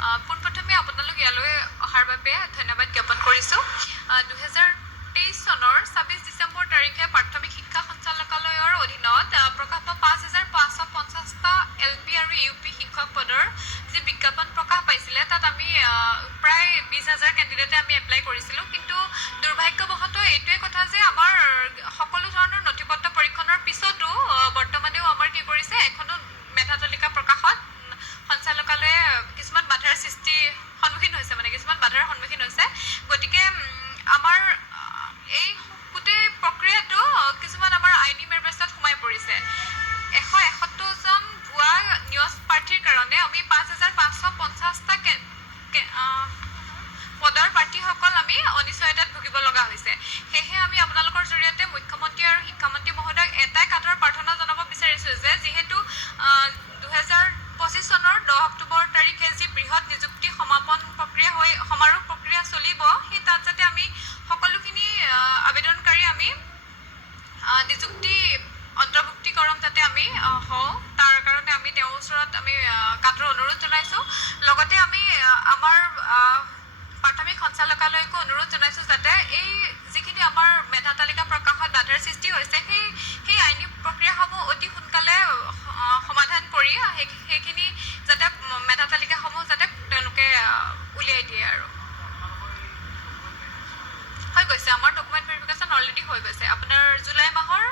পোনপ্ৰথমে আপোনালোক ইয়ালৈ অহাৰ বাবে ধন্যবাদ জ্ঞাপন কৰিছোঁ। 2023 চনৰ 26 ডিচেম্বৰ তাৰিখে প্ৰাথমিক শিক্ষা সঞ্চালকালয়ৰ অধীনত প্ৰকাশ পোৱা 5,550টা LP আৰু UP শিক্ষক পদৰ যি বিজ্ঞাপন প্ৰকাশ পাইছিলে তাত আমি প্ৰায় 20,000 কেণ্ডিডেটে আমি এপ্লাই কৰিছিলোঁ। কিন্তু দুৰ্ভাগ্যবশতঃ এইটোৱে কথা যে আমাৰ সকলো ধৰণৰ নথিপত্ৰ পৰীক্ষণৰ পিছতো বৰ্তমানেও আমাৰ কি কৰিছে এখনো মেধা তালিকা প্ৰকাশত সঞ্চালকালয়ে কিছুমান বাধাৰ সন্মুখীন হৈছে। গতিকে আমাৰ এই গোটেই প্ৰক্ৰিয়াটো কিছুমান আমাৰ আইনী ব্যৱস্থাত সোমাই পৰিছে। 171জন ভুৱা নিয়োগ প্ৰাৰ্থীৰ কাৰণে আমি 5,550টা পদৰ প্ৰাৰ্থীসকল আমি অনিশ্চয়তাত ভুগিব লগা হৈছে। সেয়েহে আমি আপোনালোকৰ জৰিয়তে মুখ্যমন্ত্ৰী আৰু শিক্ষামন্ত্ৰী মহোদয়ক এটাই কাটৰ প্ৰাৰ্থনা জনাব বিচাৰিছোঁ যে যিহেতু 2025 চনৰ 10 অক্টোবৰ তাৰিখে যি বৃহৎ নিযুক্তি সমাৰোহ প্ৰক্ৰিয়া চলিব সেই তাত যাতে আমি সকলোখিনি আবেদনকাৰী আমি নিযুক্তি অন্তৰ্ভুক্তিকৰণ যাতে আমি হওঁ তাৰ কাৰণে আমি তেওঁৰ ওচৰত আমি কাটৰ অনুৰোধ জনাইছোঁ। লগতে আমি আমাৰ প্ৰাথমিক সঞ্চালকালয়কো অনুৰোধ জনাইছোঁ যাতে এই যিখিনি আমাৰ মেধা তালিকা প্ৰকাশত বাধাৰ সৃষ্টি হৈছে সেই আইনী প্ৰক্ৰিয়াসমূহ অতি সোনকালে সমাধান কৰি সেইখিনি যাতে মেধা তালিকাসমূহ যাতে তেওঁলোকে উলিয়াই দিয়ে আৰু হৈ গৈছে। আমাৰ ডকুমেণ্ট ভেৰিফিকেশ্যন অলৰেডি হৈ গৈছে। আপোনাৰ জুলাই মাহৰ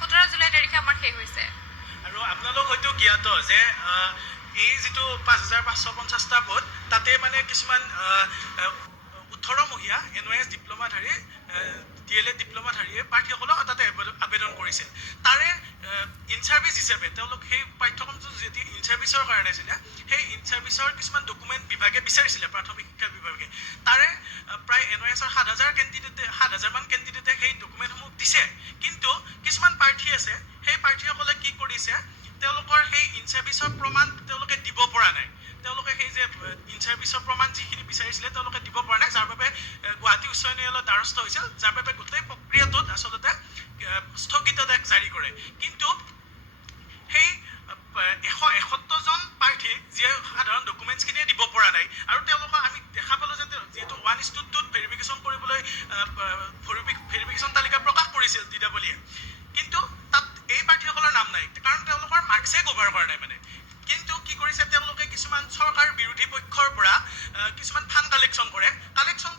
17 জুলাই তাৰিখে আমাৰ শেষ হৈছে। আৰু আপোনালোক হয়তো জ্ঞাত যে এই যিটো 5,550টা পদ তাতে মানে কিছুমান 18মহীয়া NOS ডিপ্ল'মাধাৰী DLED ডিপ্ল'মাধাৰীয়ে প্ৰাৰ্থীসকলক তাতে আবেদন কৰিছিল। তাৰে ইন ছাৰ্ভিচ হিচাপে তেওঁলোক সেই পাঠ্যক্ৰমটো যেতিয়া ইন ছাৰ্ভিচৰ কাৰণে আছিলে সেই ইন ছাৰ্ভিচৰ কিছুমান ডকুমেণ্ট বিভাগে বিচাৰিছিলে প্ৰাথমিক শিক্ষা বিভাগে। তাৰে প্ৰায় NOSৰ 7,000মান কেণ্ডিডেটে সেই ডকুমেণ্টসমূহ দিছে। কিন্তু কিছুমান প্ৰাৰ্থী আছে সেই প্ৰাৰ্থীসকলে কি কৰিছে তেওঁলোকৰ সেই ইন ছাৰ্ভিচৰ প্ৰমাণ তেওঁলোকে দিব পৰা নাই। তেওঁলোকে সেই যে ইন ছাৰ্ভিচৰ প্ৰমাণ যিখিনি বিচাৰিছিলে তেওঁলোকে দিব পৰা নাই, যাৰ বাবে গুৱাহাটী উচ্চ ন্যায়ালয়ৰ দ্বাৰস্থ হৈছিল, যাৰ বাবে গোটেই প্ৰক্ৰিয়াটোত আচলতে স্থগিতাদেশ জাৰি কৰে। কিন্তু সেই 171জন প্ৰাৰ্থী যিয়ে সাধাৰণ ডকুমেণ্টছখিনিয়ে দিব পৰা নাই আৰু তেওঁলোকক আমি দেখা পালোঁ যে যিহেতু 1:2 ভেৰিফিকেশ্যন কৰিবলৈ ভেৰিফিকেশ্যন তালিকা প্ৰকাশ কৰিছিল DWE, কিন্তু তাত এই প্ৰাৰ্থীসকলৰ নাম নাই কাৰণ তেওঁলোকৰ মাৰ্কছে কভাৰ কৰা নাই। কিন্তু কি কৰিছে তেওঁলোকে কিছুমান চৰকাৰ বিৰোধী পক্ষৰ পৰা কিছুমান ফাণ্ড কালেকশ্যন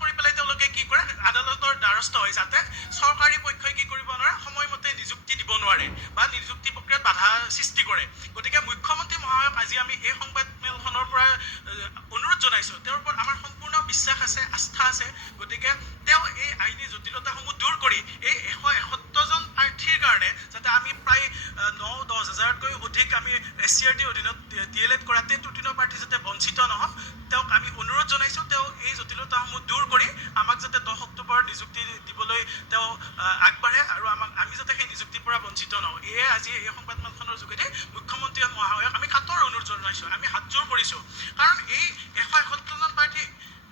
কৰি পেলাই তেওঁলোকে কি কৰে আদালতৰ দ্বাৰস্থ হয় যাতে চৰকাৰী পক্ষই কি কৰিব নোৱাৰে সময়মতে নিযুক্তি দিব নোৱাৰে বা নিযুক্তি প্ৰক্ৰিয়াত বাধা সৃষ্টি কৰে। গতিকে মুখ্যমন্ত্ৰী মহোদয়ক আজি আমি এই সংবাদমেলখনৰ পৰা অনুৰোধ জনাইছোঁ। তেওঁৰ ওপৰত আমাৰ সম্পূৰ্ণ বিশ্বাস আছে, আস্থা আছে। গতিকে তেওঁ এই আইনী জটিলতাসমূহ দূৰ কৰি এই 171জন প্ৰাৰ্থীৰ কাৰণে যাতে আমি প্ৰায় 9-10 হাজাৰতকৈ অধিক আমি SCRT অধীনত DLED কৰা 13 প্ৰাৰ্থী যাতে বঞ্চিত নহওক তেওঁক আমি অনুৰোধ জনাইছোঁ। তেওঁ এই জটিলতাসমূহ দূৰ কৰি আমাক যাতে 10 অক্টোবৰ নিযুক্তি দিবলৈ তেওঁ আগবাঢ়ে আৰু আমি যাতে সেই নিযুক্তিৰ পৰা বঞ্চিত নহওঁ। এয়ে আজি এই সংবাদমেলখনৰ যোগেদি মুখ্যমন্ত্ৰী মহোদয়ক আমি কাটৰ অনুৰোধ জনাইছোঁ, আমি হাতযোৰ কৰিছোঁ। কাৰণ এই 171জন প্ৰাৰ্থী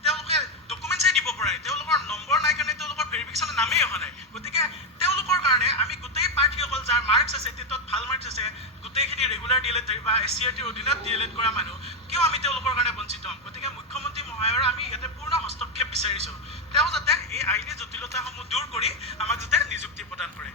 তেওঁলোকে ডকুমেণ্টছেই দিব পৰা নাই, তেওঁলোকৰ নম্বৰ নাই কাৰণে তেওঁলোকৰ ভেৰিফিকেশ্যনৰ নামেই অহা নাই। গতিকে তেওঁলোকৰ কাৰণে আমি গোটেই প্ৰাৰ্থীসকল যাৰ মাৰ্কছ আছে টেটত ভাল মাৰ্কছ আছে গোটেইখিনি ৰেগুলাৰ DLED বা SCRTৰ অধীনত DLED কৰা মানুহ কিয় আমি তেওঁলোকৰ কাৰণে বঞ্চিত হ'ম। গতিকে মুখ্যমন্ত্ৰী মহোদয়ৰ আমি ইয়াতে পূৰ্ণ হস্তক্ষেপ বিচাৰিছোঁ। তেওঁ যাতে এই আইনী জটিলতাসমূহ দূৰ কৰি আমাক যাতে নিযুক্তি প্ৰদান কৰে।